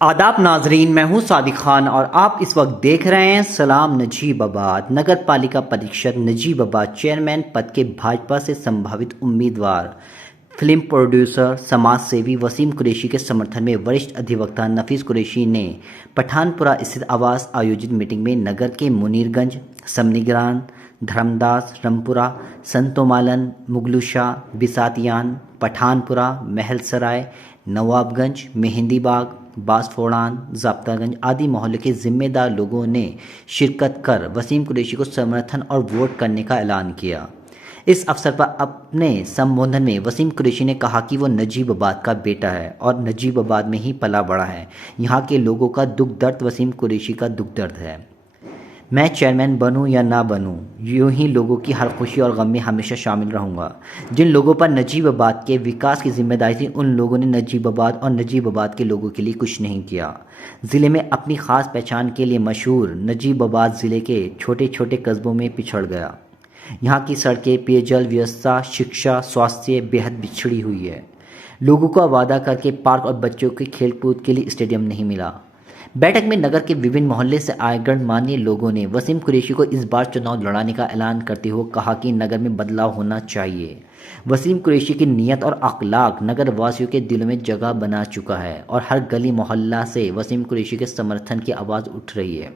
आदाब नाजरीन, मैं हूं सादिक खान और आप इस वक्त देख रहे हैं सलाम नजीबाबाद। नगर पालिका परिषद नजीबाबाद चेयरमैन पद के भाजपा से संभावित उम्मीदवार फिल्म प्रोड्यूसर समाज सेवी वसीम कुरैशी के समर्थन में वरिष्ठ अधिवक्ता नफीस कुरैशी ने पठानपुरा स्थित आवास आयोजित मीटिंग में नगर के मुनीरगंज, समनीग्रान, धर्मदास, रमपुरा, संतोमालन, मुगलुशा, बिसातियान, पठानपुरा, महलसराय, नवाबगंज, मेहंदीबाग, बासफोड़ान, ज़ाब्तागंज आदि मोहल्ले के जिम्मेदार लोगों ने शिरकत कर वसीम कुरैशी को समर्थन और वोट करने का ऐलान किया। इस अवसर पर अपने संबोधन में वसीम कुरैशी ने कहा कि वो नजीबाबाद का बेटा है और नजीबाबाद में ही पला बड़ा है। यहाँ के लोगों का दुख दर्द वसीम कुरैशी का दुख दर्द है। मैं चेयरमैन बनूं या ना बनूं, यूं ही लोगों की हर खुशी और गम में हमेशा शामिल रहूंगा। जिन लोगों पर नजीबाबाद के विकास की जिम्मेदारी थी, उन लोगों ने नजीबाबाद और नजीबाबाद के लोगों के लिए कुछ नहीं किया। ज़िले में अपनी ख़ास पहचान के लिए मशहूर नजीबाबाद ज़िले के छोटे छोटे कस्बों में पिछड़ गया। यहाँ की सड़कें, पेयजल व्यवस्था, शिक्षा, स्वास्थ्य बेहद बिछड़ी हुई है। लोगों को वादा करके पार्क और बच्चों के खेलकूद के लिए स्टेडियम नहीं मिला। बैठक में नगर के विभिन्न मोहल्ले से आए गणमान्य लोगों ने वसीम कुरैशी को इस बार चुनाव लड़ाने का ऐलान करते हुए कहा कि नगर में बदलाव होना चाहिए। वसीम कुरैशी की नीयत और अखलाक नगर वासियों के दिलों में जगह बना चुका है और हर गली मोहल्ला से वसीम कुरैशी के समर्थन की आवाज़ उठ रही है।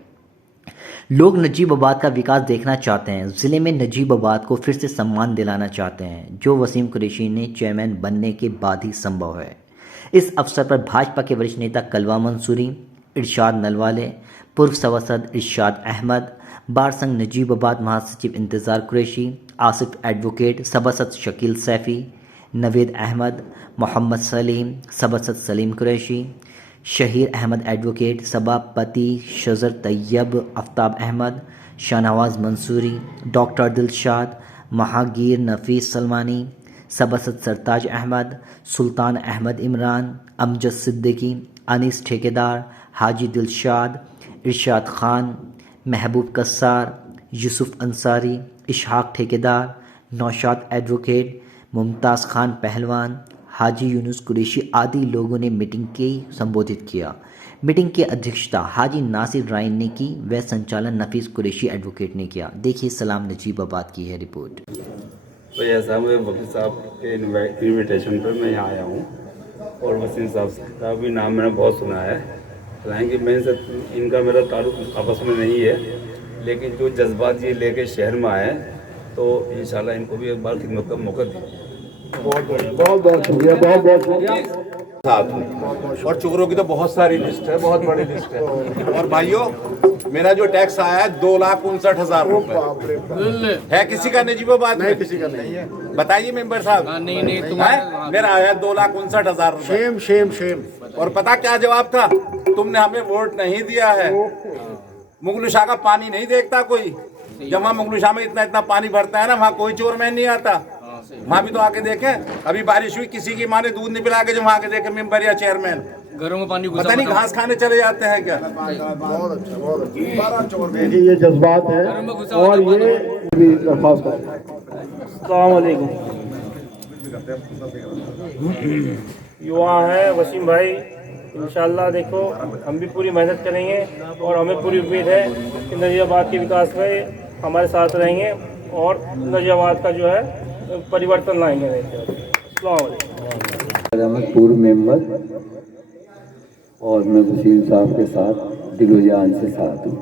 लोग नजीबाबाद का विकास देखना चाहते हैं। ज़िले में नजीबाबाद को फिर से सम्मान दिलाना चाहते हैं, जो वसीम कुरैशी ने चेयरमैन बनने के बाद ही संभव है। इस अवसर पर भाजपा के वरिष्ठ नेता कलवा मंसूरी, इरशाद नलवाले, पूर्व सभासद इरशाद अहमद, बार संघ नजीबाबाद महासचिव इंतज़ार कुरैशी, आसिफ एडवोकेट, सभासद शकील सैफ़ी, नवेद अहमद, मोहम्मद सलीम, सभासद सलीम कुरैशी, शहीर अहमद एडवोकेट, सभापति शजर तैयब, आफ्ताब अहमद, शाहनवाज मंसूरी, डॉक्टर दिलशाद, महागीर नफीस सलमानी, सभासद सरताज अहमद, सुल्तान अहमद इमरान, अमजद सिद्दीकी, अनीस ठेकेदार, हाजी दिलशाद, इरशाद खान, महबूब कस्सार, यूसुफ अंसारी, इशहाक ठेकेदार, नौशाद एडवोकेट, मुमताज़ खान पहलवान, हाजी यूनुस कुरैशी आदि लोगों ने मीटिंग के संबोधित किया। मीटिंग की अध्यक्षता हाजी नासिर राइन ने की व संचालन नफीस कुरैशी एडवोकेट ने किया। देखिए सलाम नजीबाबाद की है रिपोर्ट। तो ऐसा मैं वकील साहब के इन्विटेशन पर मैं यहाँ आया हूँ और वसीम साहब का भी नाम मैंने बहुत सुना है। हालांकि मैं से इनका मेरा ताल्लुक आपस में नहीं है, लेकिन जो जज्बात ये लेके शहर में आए तो इंशाल्लाह इनको भी एक बार खिदमत का मौका दें। बहुत बहुत शुक्रिया, बहुत शुक्रिया। साथ हूँ और चोरों की तो बहुत सारी लिस्ट है, बहुत बड़ी लिस्ट है। और भाइयों, मेरा जो टैक्स आया है 2,59,000 रुपए है। किसी का नजीबाबाद में? किसी का नहीं है। बताइए मेंबर साहब। नहीं तुम्हारा मेरा आया 2,59,000 रुपए। Shem Shem Shem. और पता क्या जवाब था? तुमने हमें वोट नहीं दिया है। मुगलुशा का पानी नहीं देखता कोई। जब वहाँ मुगलुशा में इतना इतना पानी भरता है ना, वहाँ कोई चोरमैन नहीं आता। वहाँ भी तो आके देखें। अभी बारिश हुई, किसी की माँ ने दूध नहीं पिला के जो वहाँ आके देखे मेंबर या चेयरमैन, घरों में पानी पता नहीं घास खाने चले जाते हैं क्या? बहुत अच्छा, बहुत अच्छा। देखिए ये जज्बात है और ये भी दरख्वास्त है। अस्सलाम वालेकुम। युवा है वसीम भाई, इंशाल्लाह देखो हम भी पूरी मेहनत करेंगे और हमें पूरी उम्मीद है कि नजीबाबाद के विकास में हमारे साथ रहेंगे और नजीबाबाद का जो है परिवर्तन लाएंगे। अस्सलाम वालेकुम। मैं पूर्व मेंबर और मैं वसीम साहब के साथ दिलो जान से साथ हूँ।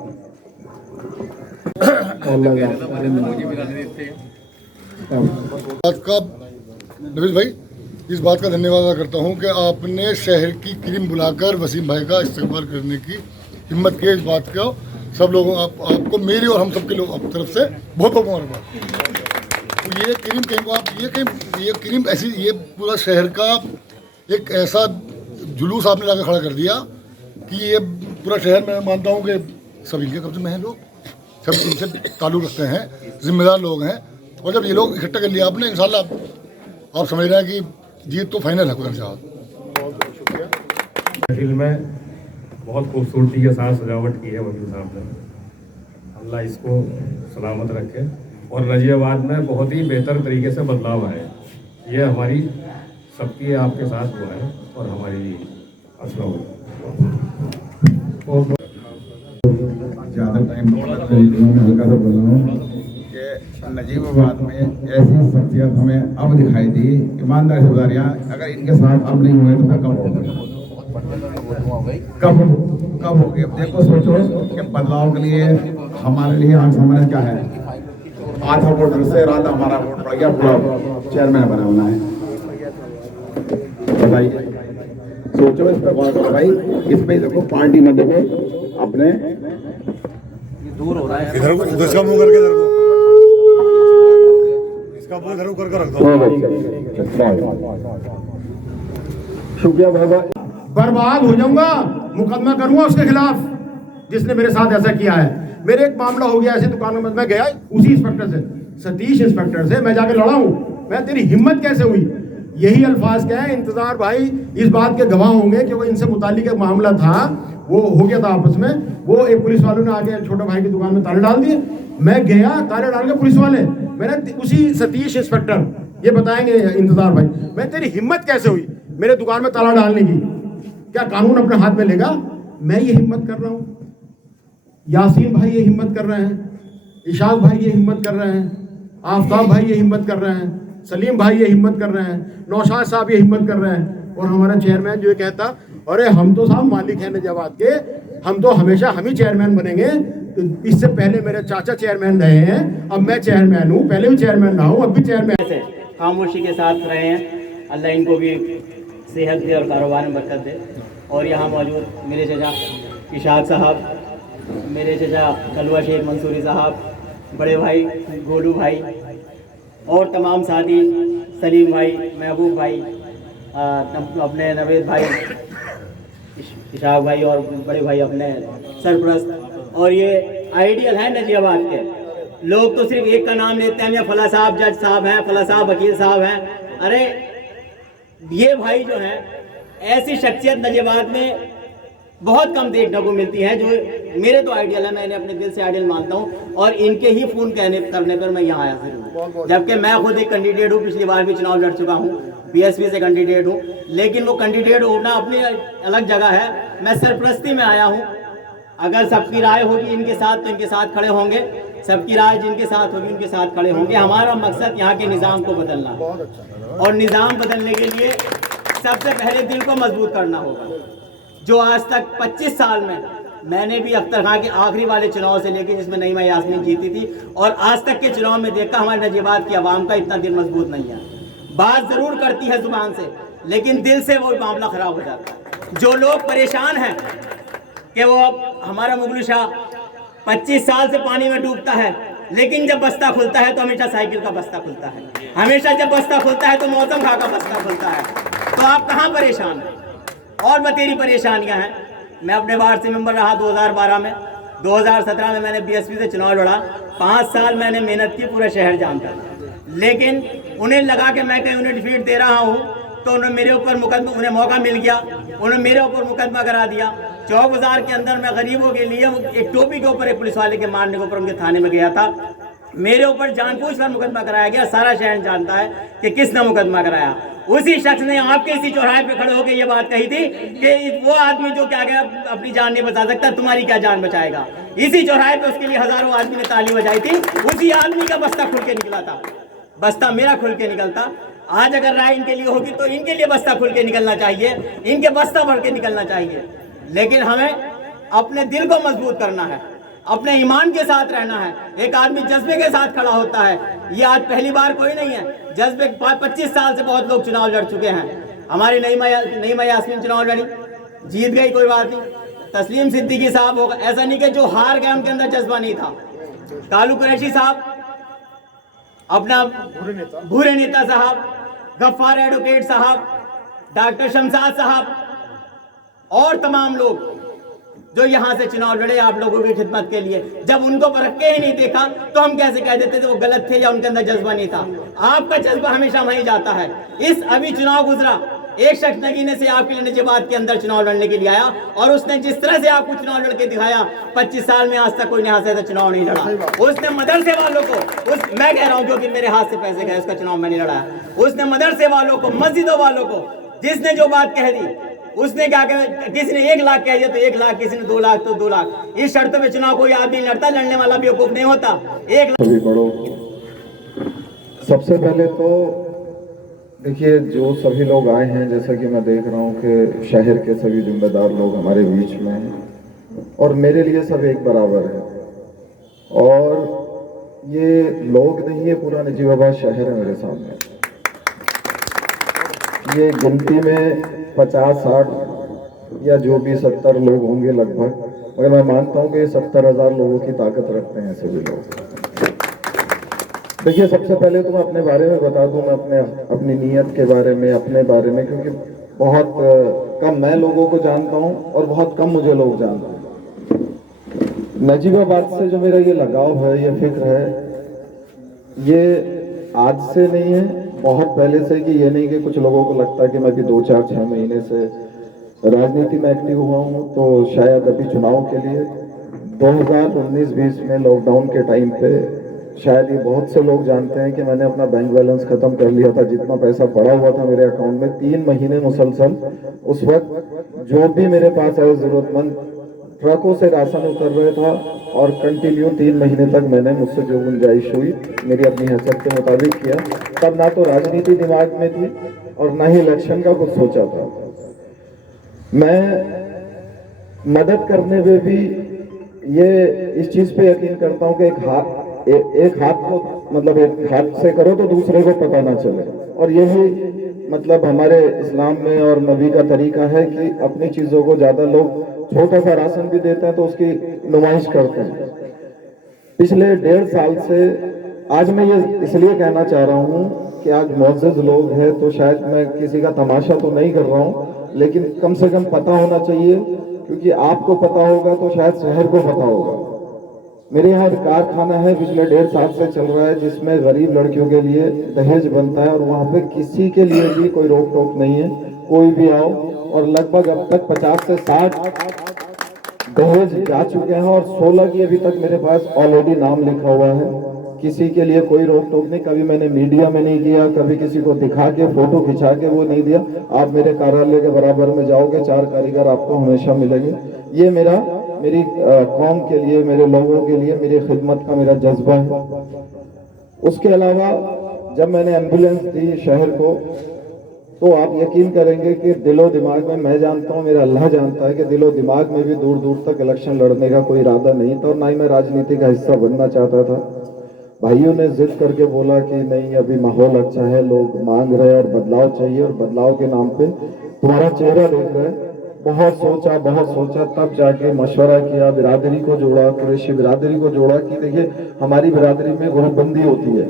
नवीस भाई, इस बात का धन्यवाद अदा करता हूँ कि आपने शहर की क्रीम बुलाकर वसीम भाई का इस्तेमाल करने की हिम्मत की। इस बात का सब लोगों आपको मेरी और हम सबके लोग तरफ से बहुत बहुत मुबारकबाद। तो ये क्रीम कहीं को आप ये क्रीम ऐसी, ये पूरा शहर का एक ऐसा जुलूस आपने लाकर खड़ा कर दिया कि ये पूरा शहर मैं मानता हूँ कि सब इनके कब्जे में हैं। लोग सब इनसे ताल्लुक़ रखते हैं, जिम्मेदार लोग हैं। और जब ये लोग इकट्ठा कर लिया आपने, इंशाल्लाह आप समझ रहे हैं कि जीत तो फाइनल है। खुदा साहब बहुत बहुत शुक्रिया। महफिल में बहुत खूबसूरती के साथ सजावट की है वकील साहब ने। अल्लाह इसको सलामत रखे और नजीबाबाद में बहुत ही बेहतर तरीके से बदलाव आए। ये हमारी सबकी आपके साथ हुआ है और हमारी असला ज़्यादा टाइम मैं हल्का सा बोल रहा हूँ कि नजीबाबाद में ऐसी शख्सियत हमें अब दिखाई दी, ईमानदारी से बता रही हैं, अगर इनके साथ अब नहीं हुए तो फिर कब होंगे, कब होंगे। देखो सोचो कि बदलाव के लिए हमारे लिए आज हमारे क्या है, आधा वोट से राधा हमारा वोट पड़ गया, पूरा चेयरमैन बना होना है। बताइए, सोचो इस पर गौर करो भाई, इस पे देखो पार्टी में देखो अपने दूर हो रहा है इधर को इसका मुंह करके इधर को इसका मुंह इधर को करके रख दो। शुक्रिया बाबा। बर्बाद हो जाऊंगा, मुकदमा करूंगा उसके खिलाफ जिसने मेरे साथ ऐसा किया है। मेरे एक मामला हो गया ऐसे दुकानों में, मैं गया उसी इंस्पेक्टर से, सतीश इंस्पेक्टर से मैं जाके लड़ा हूं। मैं तेरी हिम्मत कैसे हुई, यही अल्फाज क्या है। इंतजार भाई इस बात के गवाह होंगे कि वो इनसे मुतालिक एक मामला था, वो हो गया था आपस में। वो एक पुलिस वालों ने आके छोटे भाई की दुकान में ताले डाल दिए। मैं गया, ताले डाल के पुलिस वाले, मैंने उसी सतीश इंस्पेक्टर ये बताएंगे इंतजार भाई, मैं तेरी हिम्मत कैसे हुई मेरे दुकान में ताला डालने की, क्या कानून अपने हाथ में लेगा। मैं ये हिम्मत कर रहा हूँ, यासीन भाई ये हिम्मत कर रहे हैं, इशाक भाई ये हिम्मत कर रहे हैं, आफ्ताब भाई ये हिम्मत कर रहे हैं, सलीम भाई ये हिम्मत कर रहे हैं, नौशाद साहब ये हिम्मत कर रहे हैं। और हमारा चेयरमैन जो कहता, अरे हम तो साहब मालिक हैं नजाबाद के, हम तो हमेशा हम ही चेयरमैन बनेंगे। तो इससे पहले मेरे चाचा चेयरमैन रहे हैं, अब मैं चेयरमैन हूँ, पहले भी चेयरमैन रहा हूँ, अब भी चेयरमैन। से खामोशी के साथ रहे हैं, अल्लाह इनको भी सेहत दे और कारोबार में बरकत दे। और यहाँ मौजूद मेरे चचा इशाक साहब, मेरे चचा कलवा शेख मंसूरी साहब, बड़े भाई गोलू भाई और तमाम साथी, सलीम भाई, महबूब भाई, अपने नवेद भाई, इशाक भाई और बड़े भाई अपने सरप्रस्त। और ये आइडियल है नजीबाबाद के लोग, तो सिर्फ एक का नाम लेते हैं, या फला साहब जज साहब हैं, फला साहब वकील साहब हैं। अरे ये भाई जो हैं, ऐसी शख्सियत नजीबाबाद में बहुत कम देखने को मिलती है, जो मेरे तो आइडियल है, मैंने अपने दिल से आइडियल मानता हूँ। और इनके ही फ़ोन करने पर मैं यहाँ आया फिर, जबकि मैं खुद एक कैंडिडेट हूँ, पिछली बार भी चुनाव लड़ चुका हूँ, बीएसपी से कैंडिडेट हूँ। लेकिन वो कैंडिडेट होना अपनी अलग जगह है, मैं सरपरस्ती में आया हूँ। अगर सबकी राय होगी इनके साथ तो इनके साथ खड़े होंगे, सबकी राय जिनके साथ होगी उनके साथ खड़े होंगे। हमारा मकसद यहाँ के निज़ाम को बदलना है, और निज़ाम बदलने के लिए सबसे पहले दिल को मजबूत करना होगा। जो आज तक 25 साल में मैंने भी अख्तर खां के आखिरी वाले चुनाव से लेकर, जिसमें नईमा यास्मीन जीती थी, और आज तक के चुनाव में देखा हमारे नजीबाबाद की आवाम का इतना दिल मजबूत नहीं है। बात ज़रूर करती है जुबान से, लेकिन दिल से वो मामला ख़राब हो जाता है। जो लोग परेशान हैं कि वो हमारा मुगल शाह 25 साल से पानी में डूबता है, लेकिन जब बस्ता खुलता है तो हमेशा साइकिल का बस्ता खुलता है, हमेशा जब बस्ता खुलता है तो मौसम खा का बस्ता खुलता है। तो आप कहाँ परेशान हैं? और बतेरी परेशानियां हैं। मैं अपने वार्ड से मेंबर रहा 2012 में, 2017 में मैंने बीएसपी से चुनाव लड़ा। 5 साल मैंने मेहनत की, पूरा शहर जानता था, लेकिन उन्हें लगा कि मैं कहीं उन्हें डिफीट दे रहा हूँ, तो उन्हें मेरे ऊपर मुकदमा, उन्हें मौका मिल गया, उन्हें मेरे ऊपर मुकदमा करा दिया। चौक बाजार के अंदर मैं गरीबों के लिए एक टोपी के ऊपर एक पुलिस वाले के मारने के ऊपर उनके थाने में गया था, मेरे ऊपर जानबूझकर मुकदमा कराया गया। सारा शहर जानता है कि किसने मुकदमा कराया। उसी शख्स ने आपके इसी चौराहे पे खड़े होकर ये बात कही थी कि वो आदमी जो क्या गया अपनी जान नहीं बचा सकता, तुम्हारी क्या जान बचाएगा। इसी चौराहे पे उसके लिए हजारों आदमी ने ताली बजाई थी। उसी आदमी का बस्ता खुल के निकला था, बस्ता मेरा खुल के निकलता। आज अगर राय इनके लिए होगी तो इनके लिए बस्ता खुल के निकलना चाहिए, इनके बस्ता भर के निकलना चाहिए। लेकिन हमें अपने दिल को मजबूत करना है, अपने ईमान के साथ रहना है। एक आदमी जज्बे के साथ खड़ा होता है, ये आज पहली बार कोई नहीं है। जज्बे 25 साल से बहुत लोग चुनाव लड़ चुके हैं। हमारी नईमा यास्मीन चुनाव लड़ी, जीत गई, कोई बात नहीं। तस्लीम सिद्दीकी साहब होगा, ऐसा नहीं कि जो हार गए उनके अंदर जज्बा नहीं था। कालू कुरैशी साहब, अपना भूरे नेता साहब, गफ्फार एडवोकेट साहब, डॉक्टर शमशाद साहब और तमाम लोग जो यहाँ से चुनाव लड़े आप लोगों की खिदमत के लिए, जब उनको परख के ही नहीं देखा तो हम कैसे कह देते थे वो गलत थे या उनके अंदर जज्बा नहीं था। आपका जज्बा हमेशा वहीं जाता है। इस अभी चुनाव गुजरा, एक शख्स नगीने से आपके लिए नजीबाबाद के अंदर चुनाव लड़ने के लिए आया, और उसने जिस तरह से आपको चुनाव लड़के दिखाया, 25 साल में आज तक कोई यहाँ से चुनाव नहीं लड़ा। उसने मदरसे वालों को, मैं कह रहा हूँ क्योंकि मेरे हाथ से पैसे गए, उसका चुनाव मैंने लड़ा। उसने मदरसे वालों को, मस्जिदों वालों को, जिसने जो बात कह दी, उसने क्या कहा, किसी ने 1 लाख कह दिया तो 1 लाख, किसी ने 2 लाख तो 2 लाख। इस शर्त पे चुनाव कोई आदमी लड़ता, लड़ने वाला बेवकूफ नहीं होता। 1 लाख सभी बड़ों, सबसे पहले तो देखिए जो सभी लोग आए हैं, जैसा कि मैं देख रहा हूं कि शहर के सभी जिम्मेदार लोग हमारे बीच में हैं और मेरे लिए सब एक बराबर है। और ये लोग नहीं है, पूरा नजीबाबाद शहर है मेरे सामने। ये गिनती में 50-60 या जो भी 70 लोग होंगे लगभग, मगर मैं मानता हूं कि 70,000 लोगों की ताकत रखते हैं सभी लोग। देखिए सबसे पहले तो मैं अपने बारे में बता दूं, मैं अपनी नीयत के बारे में, अपने बारे में, क्योंकि बहुत कम मैं लोगों को जानता हूं और बहुत कम मुझे लोग जानते हैं। नजीबाबाद से जो मेरा ये लगाव है, ये फिक्र है, ये आज से नहीं है, बहुत पहले से। कि ये नहीं कि कुछ लोगों को लगता है कि मैं भी 2-4-6 महीने से राजनीति में एक्टिव हुआ हूँ, तो शायद अभी चुनाव के लिए 2019-20 में लॉकडाउन के टाइम पे शायद ये बहुत से लोग जानते हैं कि मैंने अपना बैंक बैलेंस खत्म कर लिया था। जितना पैसा पड़ा हुआ था मेरे अकाउंट में 3 महीने मुसलसल, उस वक्त जो भी मेरे पास आए जरूरतमंद, ट्रकों से राशन उतर रहा था और कंटिन्यू 3 महीने तक मैंने, मुझसे जो गुंजाइश हुई मेरी अपनी हैसियत के मुताबिक किया। तब ना तो राजनीति दिमाग में थी और ना ही इलेक्शन का कुछ सोचा था। मैं मदद करने में भी ये इस चीज पे यकीन करता हूँ कि एक हाथ को, मतलब एक हाथ से करो तो दूसरे को पता ना चले। और यही मतलब हमारे इस्लाम में और नबी का तरीका है कि अपनी चीजों को ज्यादा, लोग छोटा सा राशन भी देते हैं तो उसकी नुमाइश करते हैं। पिछले 1.5 साल से आज मैं ये इसलिए कहना चाह रहा हूँ कि आज मुअज़्ज़ज़ लोग हैं, तो शायद मैं किसी का तमाशा तो नहीं कर रहा हूँ, लेकिन कम से कम पता होना चाहिए, क्योंकि आपको पता होगा तो शायद शहर को पता होगा। मेरे यहाँ कारखाना है, पिछले 1.5 साल से चल रहा है, जिसमें गरीब लड़कियों के लिए दहेज बनता है और वहाँ पे किसी के लिए भी कोई रोक टोक नहीं है, कोई भी आओ। और लगभग अब तक 50 से 60 दहेज जा चुके हैं और 16 की अभी तक मेरे पास ऑलरेडी नाम लिखा हुआ है। किसी के लिए कोई रोक टोक नहीं, कभी मैंने मीडिया में नहीं किया, कभी किसी को दिखा के फोटो खिंचा के वो नहीं दिया। आप मेरे कार्यालय के बराबर में जाओगे, 4 कारीगर आपको हमेशा मिलेंगे। ये मेरी कौम के लिए, मेरे लोगों के लिए मेरी खिदमत का मेरा जज्बा है। उसके अलावा जब मैंने एम्बुलेंस दी शहर को, तो आप यकीन करेंगे कि दिलो दिमाग में, मैं जानता हूँ, मेरा अल्लाह जानता है कि दिलो दिमाग में भी दूर दूर तक इलेक्शन लड़ने का कोई इरादा नहीं था और ना ही मैं राजनीति का हिस्सा बनना चाहता था। भाइयों ने जिद करके बोला कि नहीं, अभी माहौल अच्छा है, लोग मांग रहे हैं और बदलाव चाहिए, और बदलाव के नाम पे तुम्हारा चेहरा देख रहे हैं। बहुत सोचा, तब जाके मशवरा किया, बिरादरी को जोड़ा, कुरैशी बिरादरी को जोड़ा कि देखिए हमारी बिरादरी में ग्रुपबंदी होती है।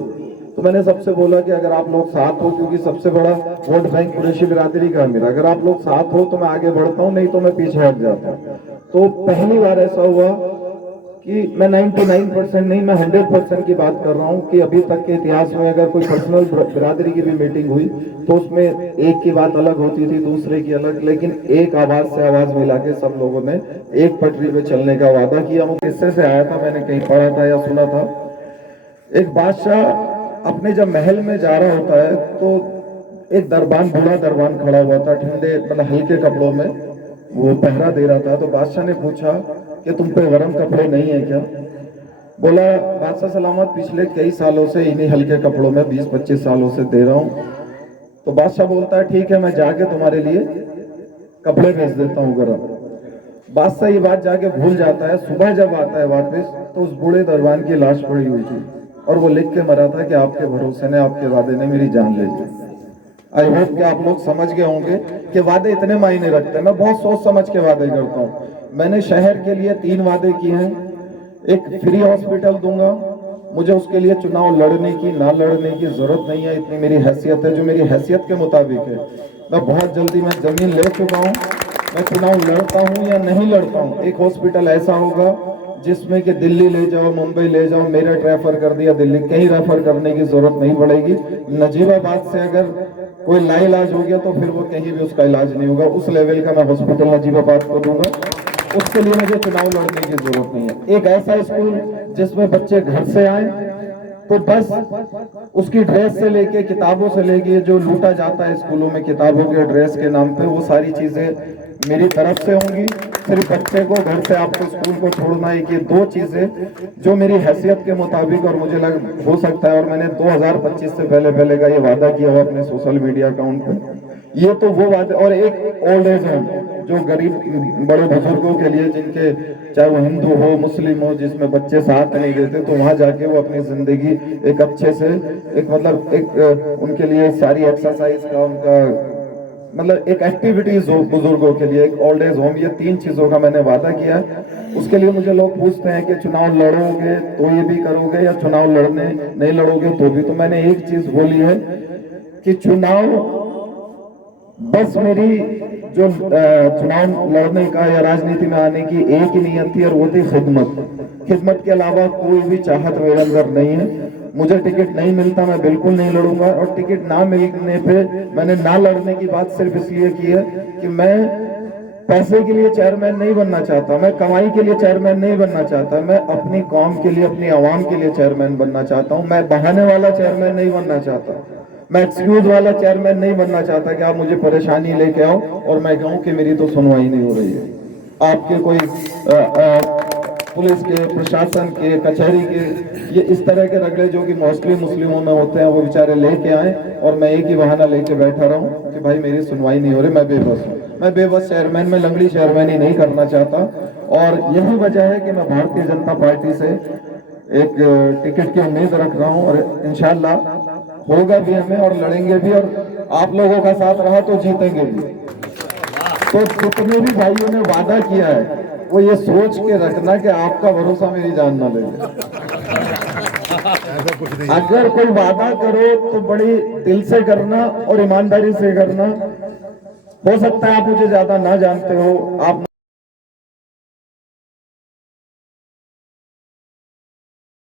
तो मैंने सबसे बोला कि अगर आप लोग साथ हो, क्योंकि सबसे बड़ा वोट बैंक कुरैशी बिरादरी का है मेरा, अगर आप लोग साथ हो तो मैं आगे बढ़ता हूँ, नहीं तो मैं पीछे हट जाता हूँ। तो पहली बार ऐसा हुआ कि मैं 99% नहीं, मैं 100% की बात कर रहा हूँ कि अभी तक के इतिहास में अगर कोई पर्सनल बिरादरी की भी मीटिंग हुई तो उसमें एक की बात अलग होती थी, दूसरे की अलग, लेकिन एक आवाज से आवाज मिला के सब लोगों ने एक पटरी पे चलने का वादा किया। वो किस्से से आया था, मैंने कहीं पढ़ा था या सुना था। एक बादशाह अपने जब महल में जा रहा होता है तो एक दरबान, बूढ़ा दरबान खड़ा हुआ था, ठंडे मतलब हल्के कपड़ों में वो पहरा दे रहा था। तो बादशाह ने पूछा कि तुम पे गरम कपड़े नहीं है क्या? बोला, बादशाह सलामत, पिछले कई सालों से इन्हीं हल्के कपड़ों में 20-25 सालों से दे रहा हूँ। तो बादशाह बोलता है ठीक है, मैं जाके तुम्हारे लिए कपड़े भेज देता हूँ गरम। बादशाह ये बात जाके भूल जाता है। सुबह जब आता है वापस तो उस बूढ़े दरबान की लाश पड़ी हुई थी और वो लिख के मरा था कि आपके भरोसे ने, आपके वादे ने मेरी जान ले ली। आई होप कि आप लोग समझ गए होंगे कि वादे इतने मायने रखते हैं। मैं बहुत सोच समझ के वादे करता हूँ। मैंने शहर के लिए 3 वादे किए हैं। एक फ्री हॉस्पिटल दूंगा, मुझे उसके लिए चुनाव लड़ने की ना लड़ने की जरूरत नहीं है, इतनी मेरी हैसियत है, जो मेरी हैसियत के मुताबिक है। मैं बहुत जल्दी, मैं जमीन ले चुका हूँ, मैं चुनाव लड़ता हूँ या नहीं लड़ता हूँ। एक हॉस्पिटल ऐसा होगा जिसमें कि दिल्ली ले जाओ, मुंबई ले जाओ, मेरठ रेफर कर दिया दिल्ली, कहीं रेफर करने की जरूरत नहीं पड़ेगी। नजीबाबाद से अगर कोई लाइलाज हो गया तो फिर वो कहीं भी उसका इलाज नहीं होगा। उस लेवल का मैं हॉस्पिटल नजीबाबाद को दूंगा। उसके लिए मुझे चुनाव लड़ने की जरूरत नहीं है। एक ऐसा स्कूल जिसमें बच्चे घर से आए, तो बस उसकी ड्रेस से लेके किताबों से लेके जो लूटा जाता है स्कूलों में किताबों के ड्रेस के नाम पे, वो सारी चीजें मेरी तरफ से होंगी। सिर्फ बच्चे को घर से आपको स्कूल को छोड़ना है कि 2 चीजें जो मेरी हैसियत के मुताबिक और मुझे लग हो सकता है, और मैंने 2025 से पहले का ये वादा किया हुआ अपने सोशल मीडिया अकाउंट पे, ये तो वो वादे। और एक ओल्ड एज होम जो गरीब बड़े बुजुर्गों के लिए, जिनके चाहे वो हिंदू हो मुस्लिम हो, जिसमें बच्चे साथ नहीं देते, तो वहां जाके वो अपनी जिंदगी एक अच्छे से एक मतलब एक उनके लिए सारी एक्सरसाइज का उनका मतलब एक एक्टिविटीज हो बुजुर्गों के लिए, एक ओल्ड एज होम, ये 3 चीजों का मैंने वादा किया है। उसके लिए मुझे लोग पूछते हैं कि चुनाव लड़ोगे तो ये भी करोगे या चुनाव लड़ने नहीं लड़ोगे तो भी। तो मैंने एक चीज बोली है कि चुनाव बस मेरी जो चुनाव लड़ने का या राजनीति में आने की एक ही नीयत थी, और वो थी खिदमत के अलावा कोई भी चाहत मेरे अंदर नहीं है। मुझे टिकट नहीं मिलता मैं बिल्कुल नहीं लड़ूंगा, और टिकट ना मिलने पे मैंने ना लड़ने की बात सिर्फ इसलिए की है कि मैं पैसे के लिए चेयरमैन नहीं बनना चाहता, मैं कमाई के लिए चेयरमैन नहीं बनना चाहता, मैं अपनी कौम के लिए अपनी आवाम के लिए चेयरमैन बनना चाहता हूं। मैं बहाने वाला चेयरमैन नहीं बनना चाहता, मैं एक्सक्यूज वाला चेयरमैन नहीं बनना चाहता कि आप मुझे परेशानी लेके आओ और मैं कहूं कि मेरी तो सुनवाई नहीं हो रही है। आपके कोई पुलिस के, प्रशासन के, कचहरी के, ये इस तरह के रगड़े जो कि मोस्टली मुस्लिमों में होते हैं, वो बेचारे लेके आए और मैं एक ही बहाना लेके बैठा रहा हूँ कि भाई मेरी सुनवाई नहीं हो रही, मैं बेबस हूँ। मैं बेबस चेयरमैन में लंगड़ी चेयरमैन ही नहीं करना चाहता, और यही वजह है कि मैं भारतीय जनता पार्टी से एक टिकट की उम्मीद रख रहा हूँ, और इंशाल्लाह होगा भी हमें और लड़ेंगे भी, और आप लोगों का साथ रहा तो जीतेंगे भी। तो जितने भी भाइयों ने वादा किया है वो ये सोच के रखना कि आपका भरोसा मेरी जान ना ले। अगर कोई वादा करो तो बड़ी दिल से करना और ईमानदारी से करना। हो सकता है आप मुझे ज्यादा ना जानते हो, आप